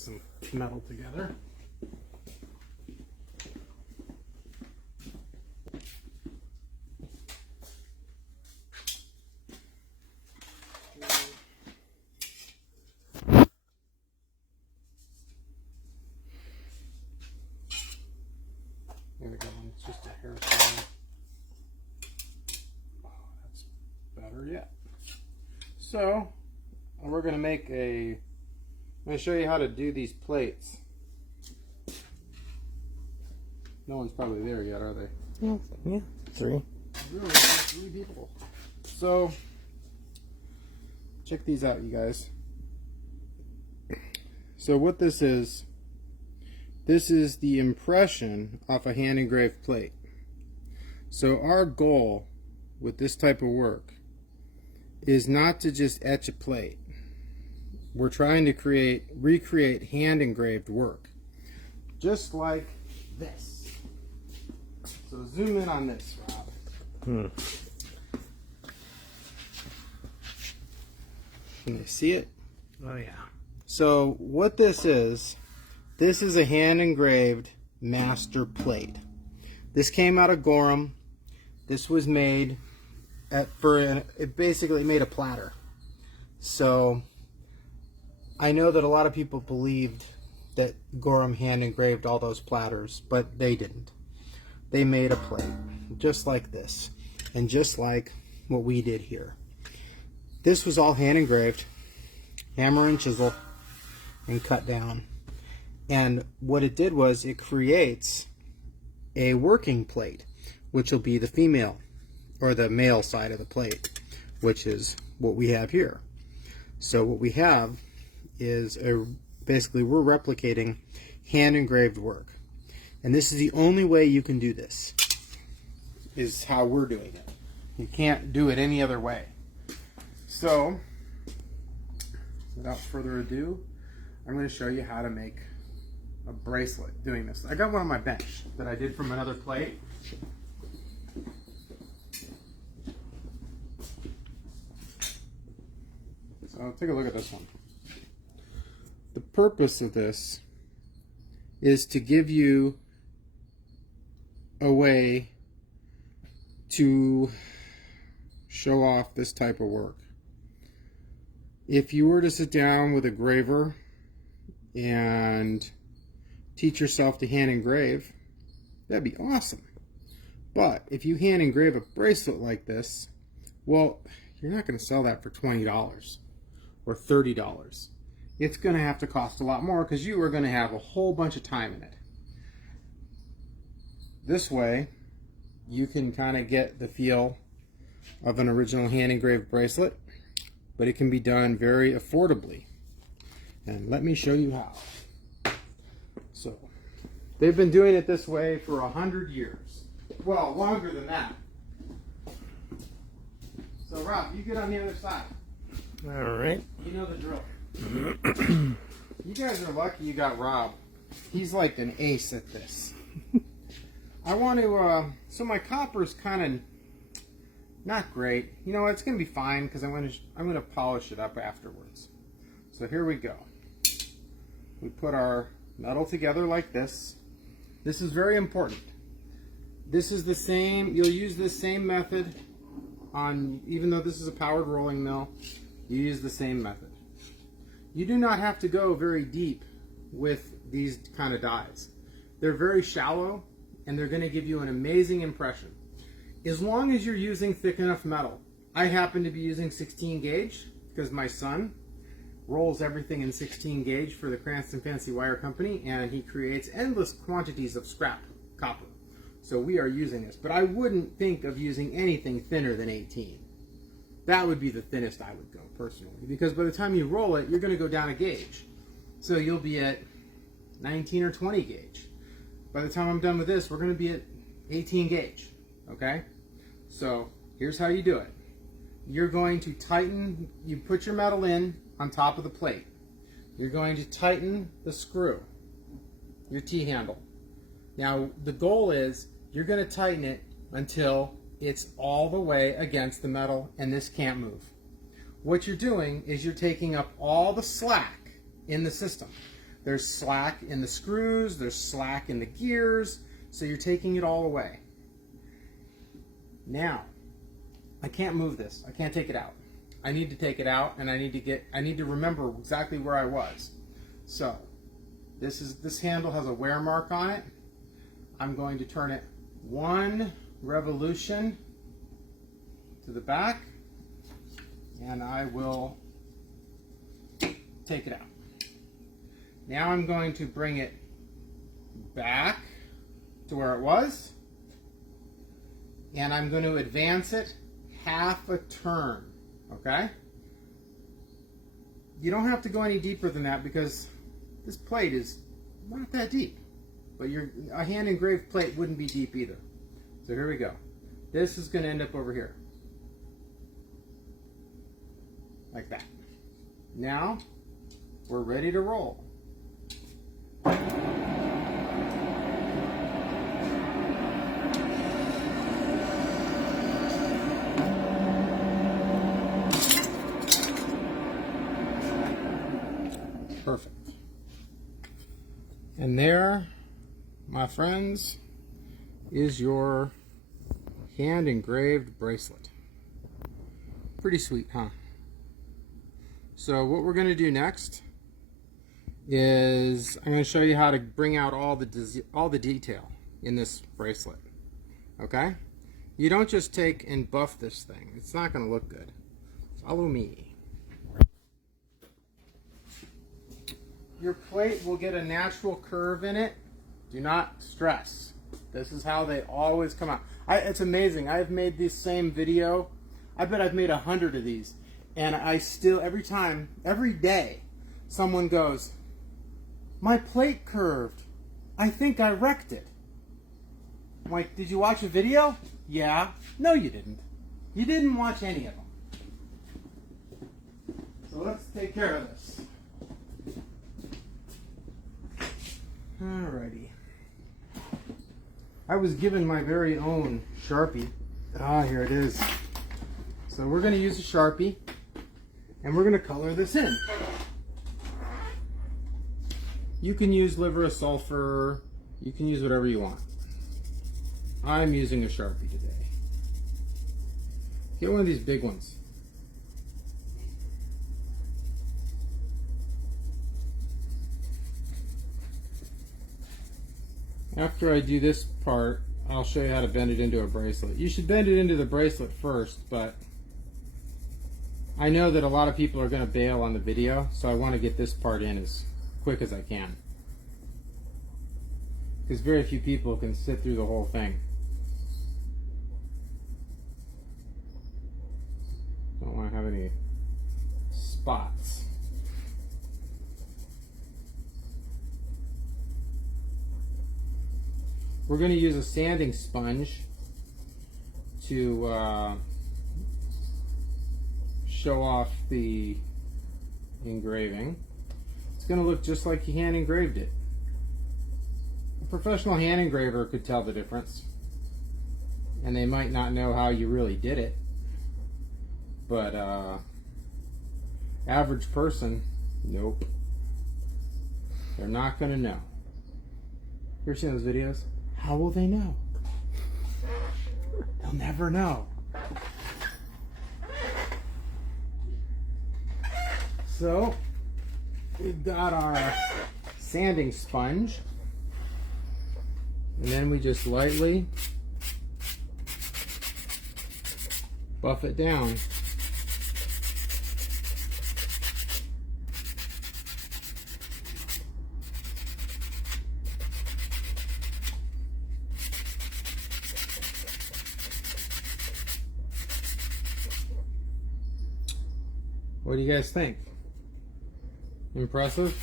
some metal together. There we go, it's just a hair sign. Oh, that's better yet. So, we're going to make I'm going to show you how to do these plates. No one's probably there yet, are they? Yeah, three. Really, just 3 people. So, check these out, you guys. So what this is the impression off a hand engraved plate. So our goal with this type of work is not to just etch a plate. We're trying to recreate hand engraved work, just like this. So zoom in on this, Rob. Can you see it? Oh yeah. So what this is a hand engraved master plate. This came out of Gorham. This was made it basically made a platter. So I know that a lot of people believed that Gorham hand engraved all those platters, but they didn't. They made a plate just like this, and just like what we did here. This was all hand engraved, hammer and chisel, and cut down. And what it did was it creates a working plate, which will be the female or the male side of the plate, which is what we have here. So what we have is basically we're replicating hand engraved work. And this is the only way you can do this, is how we're doing it. You can't do it any other way. So, without further ado, I'm going to show you how to make a bracelet doing this. I got one on my bench that I did from another plate. So take a look at this one. The purpose of this is to give you a way to show off this type of work. If you were to sit down with a graver and teach yourself to hand engrave, that'd be awesome. But if you hand engrave a bracelet like this, well, you're not going to sell that for $20 or $30. It's going to have to cost a lot more because you are going to have a whole bunch of time in it. This way, you can kind of get the feel of an original hand engraved bracelet, but it can be done very affordably. And let me show you how. So, they've been doing it this way for 100 years. Well, longer than that. So Rob, you get on the other side. All right. You know the drill. You guys are lucky you got Rob. He's like an ace at this. I want to, so my copper's kind of not great. You know what, it's going to be fine because I'm going to polish it up afterwards. So here we go. We put our metal together like this. This is very important. This is the same, you'll use this same method on, even though this is a powered rolling mill, you use the same method. You do not have to go very deep with these kind of dies. They're very shallow and they're going to give you an amazing impression. As long as you're using thick enough metal. I happen to be using 16 gauge because my son rolls everything in 16 gauge for the Cranston Fancy Wire Company, and he creates endless quantities of scrap copper. So we are using this, but I wouldn't think of using anything thinner than 18. That would be the thinnest I would go personally, because by the time you roll it, you're going to go down a gauge. So you'll be at 19 or 20 gauge. By the time I'm done with this, we're going to be at 18 gauge. Okay? So here's how you do it. You're going to tighten, you put your metal in on top of the plate. You're going to tighten the screw, your T-handle. Now the goal is you're going to tighten it until it's all the way against the metal and this can't move. What you're doing is you're taking up all the slack in the system. There's slack in the screws, there's slack in the gears, so you're taking it all away. Now, I can't move this. I can't take it out. I need to take it out, and I need to remember exactly where I was. So, this handle has a wear mark on it. I'm going to turn it 1 revolution to the back, and I will take it out. Now I'm going to bring it back to where it was, and I'm going to advance it half a turn, okay? You don't have to go any deeper than that because this plate is not that deep, but a hand engraved plate wouldn't be deep either. So here we go. This is going to end up over here, like that. Now we're ready to roll. Perfect. And there, my friends, is your hand engraved bracelet. Pretty sweet, huh? So what we're going to do next is I'm going to show you how to bring out all the detail in this bracelet. Okay? You don't just take and buff this thing. It's not going to look good. Follow me. Your plate will get a natural curve in it. Do not stress. This is how they always come out. It's amazing. I've made this same video. I bet I've made 100 of these. And I still, every day, someone goes, my plate curved. I think I wrecked it. I'm like, did you watch a video? Yeah. No, you didn't. You didn't watch any of them. So let's take care of this. Alrighty. I was given my very own Sharpie. Ah, here it is. So we're going to use a Sharpie, and we're going to color this in. You can use liver of sulfur. You can use whatever you want. I'm using a Sharpie today. Get one of these big ones. After I do this part, I'll show you how to bend it into a bracelet. You should bend it into the bracelet first, but I know that a lot of people are going to bail on the video, so I want to get this part in as quick as I can. Because very few people can sit through the whole thing. Don't want to have any spots. We're going to use a sanding sponge to show off the engraving. It's going to look just like you hand engraved it. A professional hand engraver could tell the difference, and they might not know how you really did it, but average person, nope, they're not going to know. You ever seen those videos? How will they know? They'll never know. So, we've got our sanding sponge, and then we just lightly buff it down. What do you guys think? Impressive?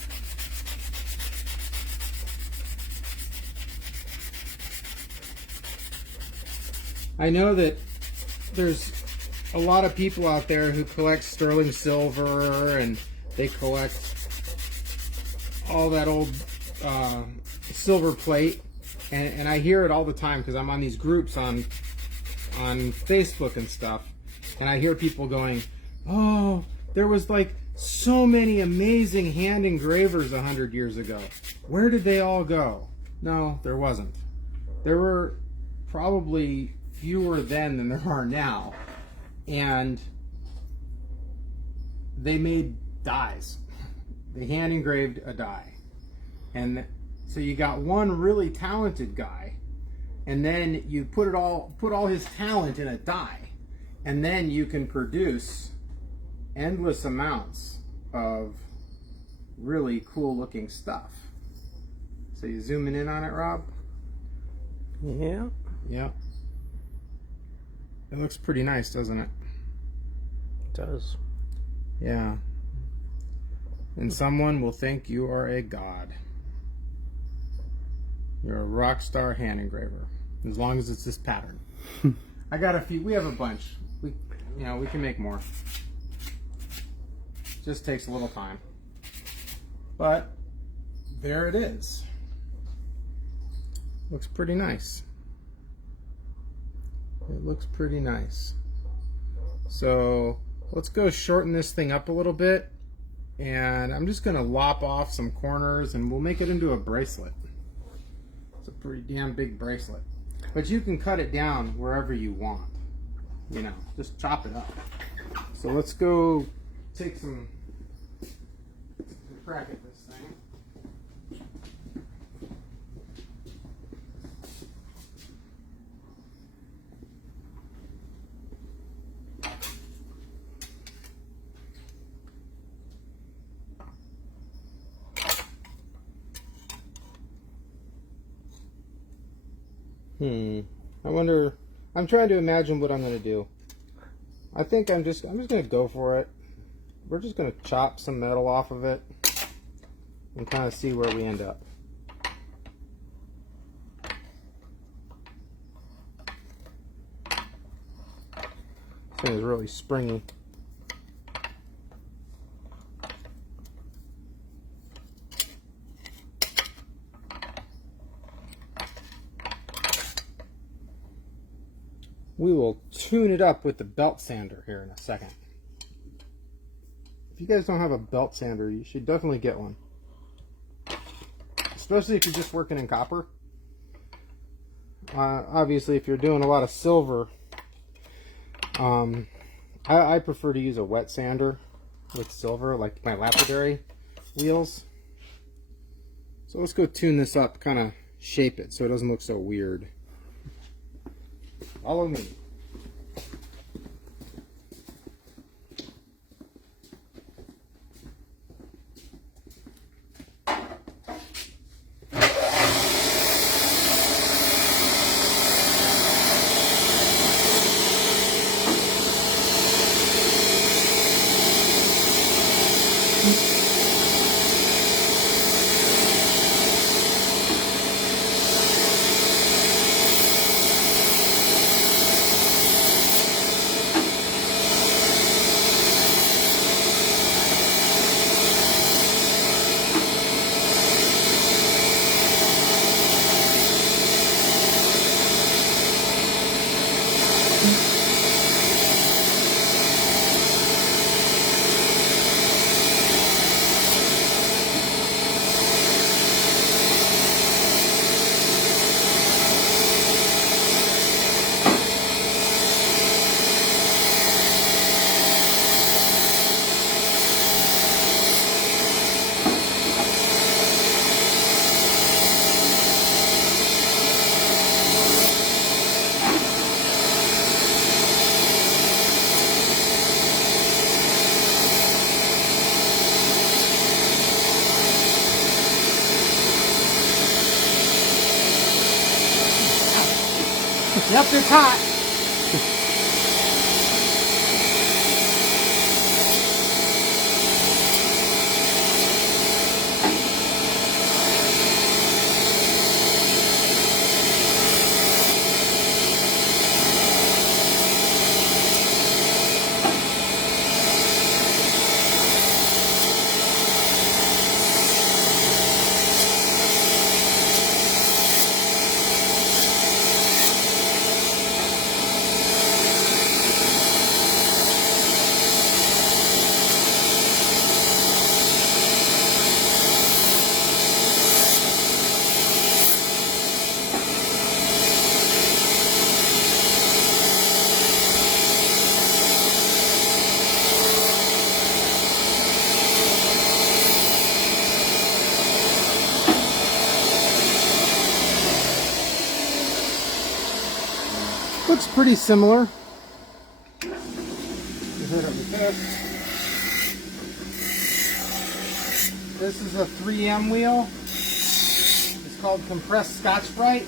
I know that there's a lot of people out there who collect sterling silver and they collect all that old silver plate, and I hear it all the time because I'm on these groups on Facebook and stuff, and I hear people going, oh, there was like So many amazing hand engravers 100 years ago. Where did they all go? No, there wasn't. There were probably fewer then than there are now. And they made dies. They hand engraved a die. And so you got one really talented guy, and then you put all his talent in a die. And then you can produce endless amounts of really cool looking stuff. So you zooming in on it, Rob? Yeah. Yeah. It looks pretty nice, doesn't it? It does. Yeah. And someone will think you are a god. You're a rock star hand engraver. As long as it's this pattern. I got a few. We have a bunch. We can make more. Just takes a little time. But there it is. Looks pretty nice. It looks pretty nice. So let's go shorten this thing up a little bit. And I'm just going to lop off some corners and we'll make it into a bracelet. It's a pretty damn big bracelet. But you can cut it down wherever you want. You know, just chop it up. So let's go take some crack at this thing. I wonder. I'm trying to imagine what I'm going to do. I think I'm just going to go for it. We're just going to chop some metal off of it and kind of see where we end up. This thing is really springy. We will tune it up with the belt sander here in a second. If you guys don't have a belt sander, you should definitely get one. Especially if you're just working in copper. Obviously, if you're doing a lot of silver, I prefer to use a wet sander with silver, like my lapidary wheels. So let's go tune this up, kind of shape it so it doesn't look so weird. Follow me. Yep, it's hot. looks pretty similar. Hit it with this. This is a 3M wheel. It's called compressed Scotch-Brite.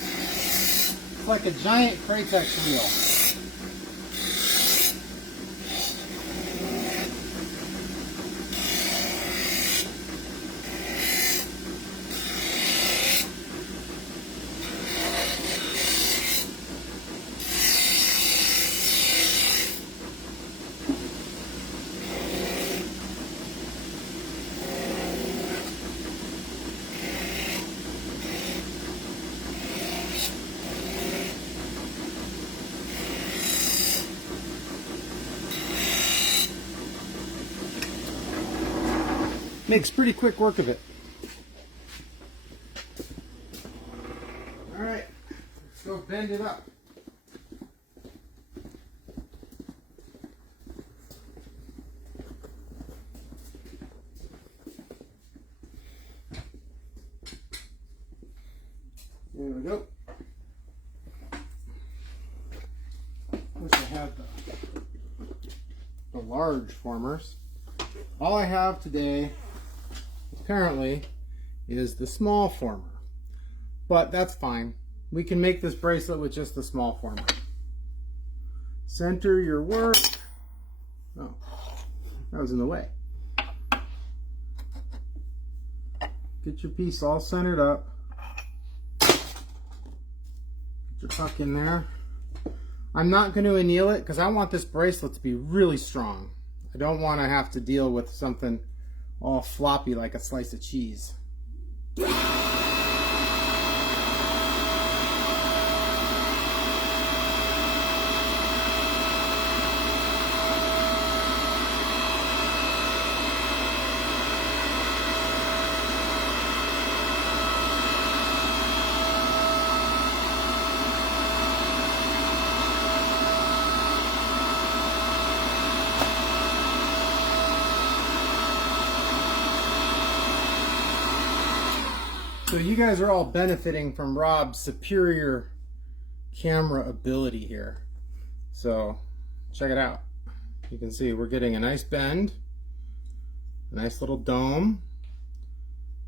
It's like a giant Kratex wheel. Makes pretty quick work of it. All right, let's go bend it up. There we go. Wish I had the large formers. All I have today apparently is the small former, but that's fine. We can make this bracelet with just the small former. Center your work. Oh, that was in the way. Get your piece all centered up. Get your tuck in there. I'm not going to anneal it because I want this bracelet to be really strong. I don't want to have to deal with something all floppy like a slice of cheese. So you guys are all benefiting from Rob's superior camera ability here. So check it out. You can see we're getting a nice bend, a nice little dome.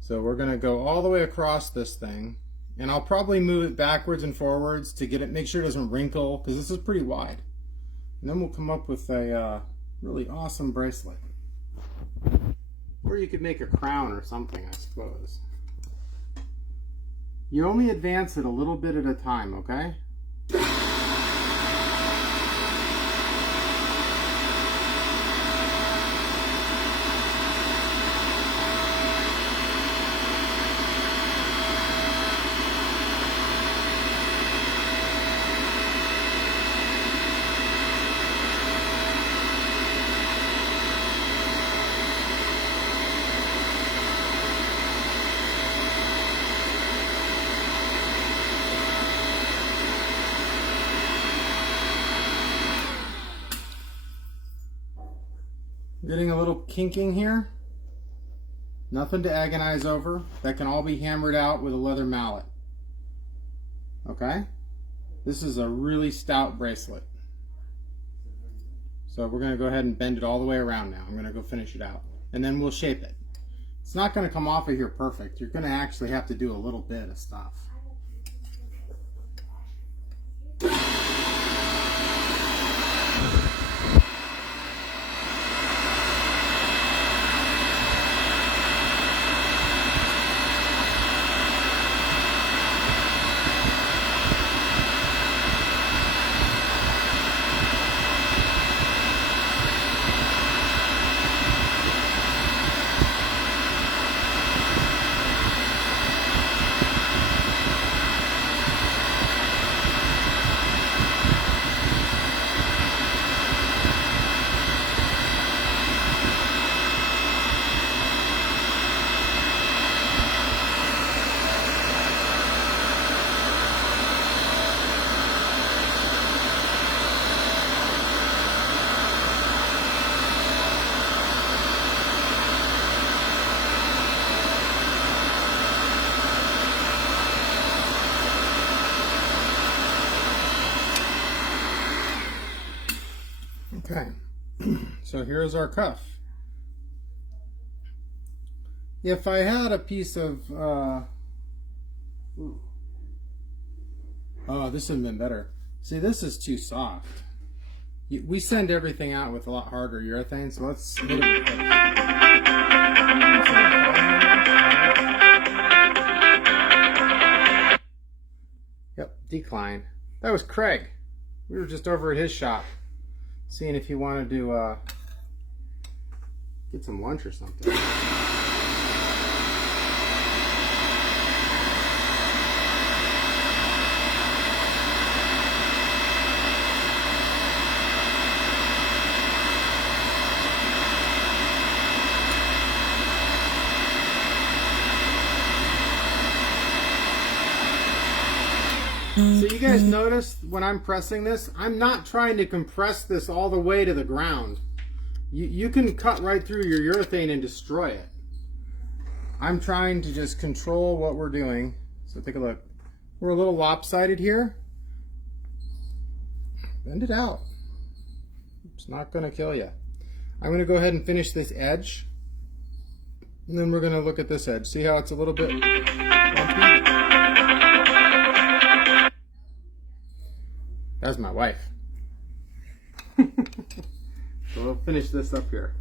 So we're gonna go all the way across this thing, and I'll probably move it backwards and forwards to get it, make sure it doesn't wrinkle, because this is pretty wide. And then we'll come up with a really awesome bracelet. Or you could make a crown or something, I suppose. You only advance it a little bit at a time, okay? Getting a little kinking here. Nothing to agonize over. That can all be hammered out with a leather mallet. Okay? This is a really stout bracelet. So we're going to go ahead and bend it all the way around now. I'm going to go finish it out. And then we'll shape it. It's not going to come off of here perfect. You're going to actually have to do a little bit of stuff. So here's our cuff. If I had a piece of, oh, this would have been better. See, this is too soft. We send everything out with a lot harder urethane, so let's hit it with this. Yep, decline. That was Craig. We were just over at his shop, seeing if he wanted to get some lunch or something. So you guys notice when I'm pressing this, I'm not trying to compress this all the way to the ground. You can cut right through your urethane and destroy it. I'm trying to just control what we're doing. So take a look. We're a little lopsided here. Bend it out. It's not going to kill you. I'm going to go ahead and finish this edge. And then we're going to look at this edge. See how it's a little bit lumpy? There's my wife. So we'll finish this up here.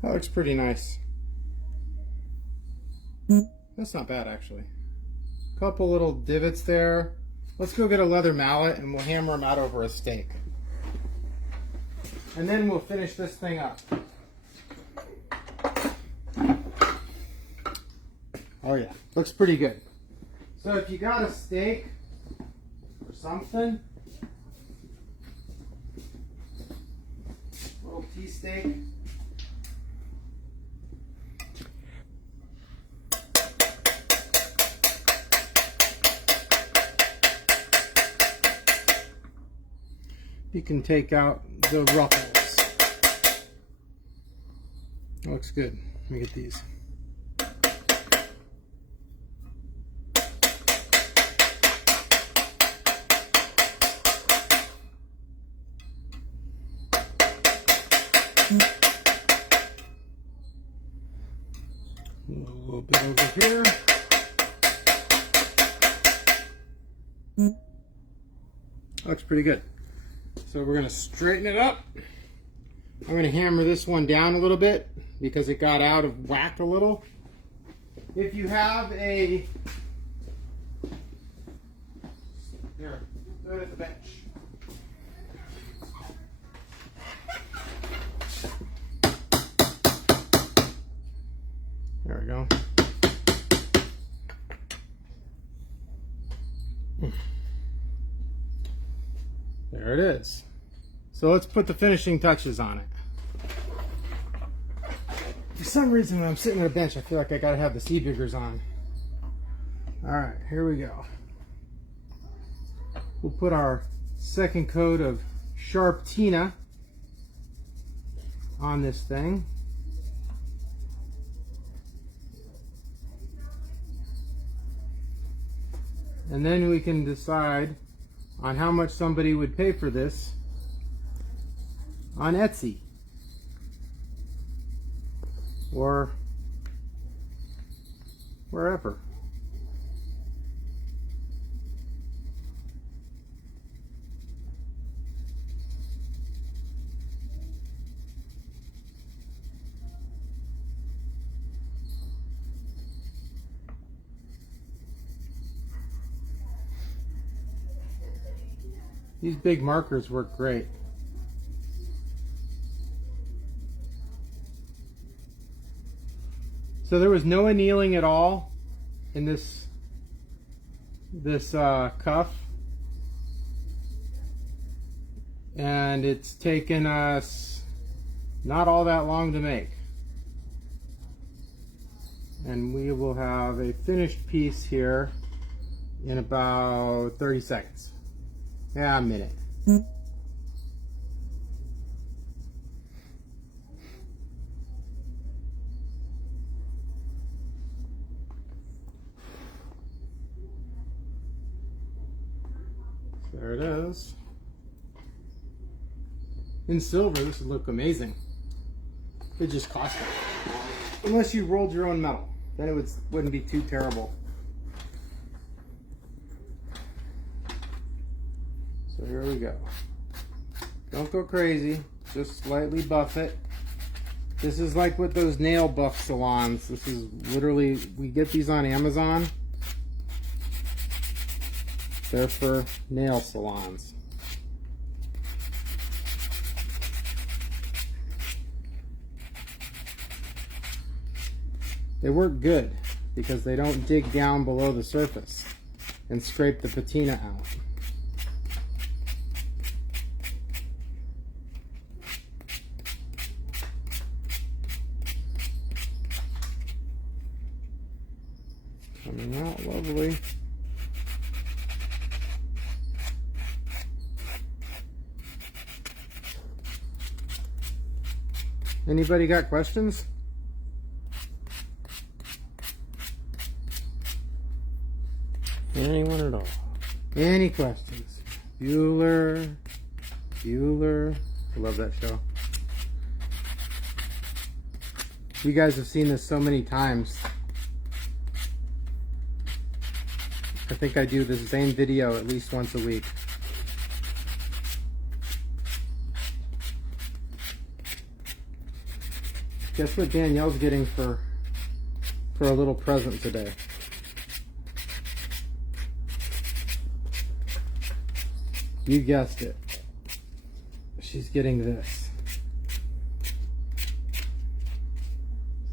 That looks pretty nice. That's not bad, actually. Couple little divots there. Let's go get a leather mallet and we'll hammer them out over a stake. And then we'll finish this thing up. Oh yeah, looks pretty good. So if you got a stake or something, little tea stake, you can take out the ruffles. Looks good. Let me get these. A little bit over here. Looks pretty good. So we're going to straighten it up. I'm going to hammer this one down a little bit because it got out of whack a little. If you have a... Here, do it at the bench. There we go. There it is. So let's put the finishing touches on it. For some reason when I'm sitting on a bench I feel like I gotta have the Seebiggers on. Alright, here we go. We'll put our second coat of Sharp Tina on this thing. And then we can decide on how much somebody would pay for this on Etsy or wherever. These big markers work great. So there was no annealing at all in this cuff, and it's taken us not all that long to make, and we will have a finished piece here in about 30 seconds. Yeah, a minute. There it is. In silver, this would look amazing. It just cost it. Unless you rolled your own metal, then it wouldn't be too terrible. So here we go. Don't go crazy, just slightly buff it. This is like with those nail buff salons. This is literally, we get these on Amazon. They're for nail salons. They work good because they don't dig down below the surface and scrape the patina out. Coming out lovely. Anybody got questions? Anyone at all? Any questions? Bueller. I love that show. You guys have seen this so many times. I think I do this same video at least once a week. Guess what Danielle's getting for a little present today? You guessed it. She's getting this.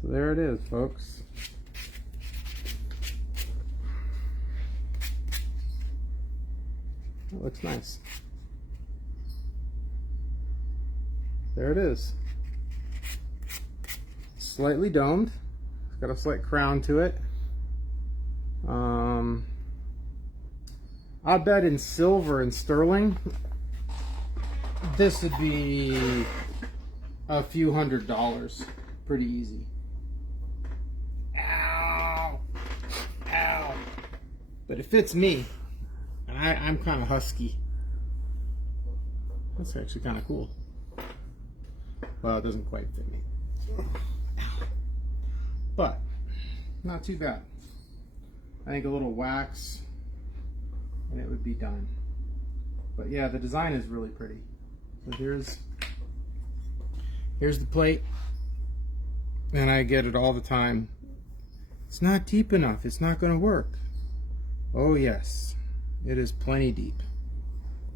So there it is, folks. That looks nice. There it is. Slightly domed. It's got a slight crown to it. I bet in silver and sterling, this would be a few $100s. Pretty easy. Ow! Ow! But it fits me. And I'm kind of husky. That's actually kind of cool. Well, it doesn't quite fit me. But not too bad. I think a little wax and it would be done. But yeah, the design is really pretty. So here's the plate, and I get it all the time. It's not deep enough, it's not going to work. Oh yes, it is plenty deep,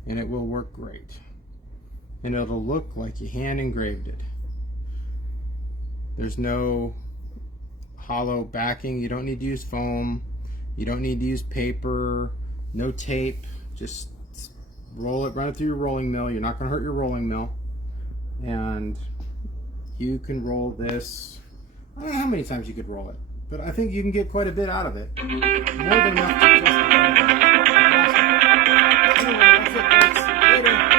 and it will work great, and it'll look like you hand engraved it. There's no hollow backing. You don't need to use foam. You don't need to use paper. No tape. Just roll it, run it through your rolling mill. You're not going to hurt your rolling mill. And you can roll this. I don't know how many times you could roll it, but I think you can get quite a bit out of it. More than enough to justify it. That's it, folks. Later.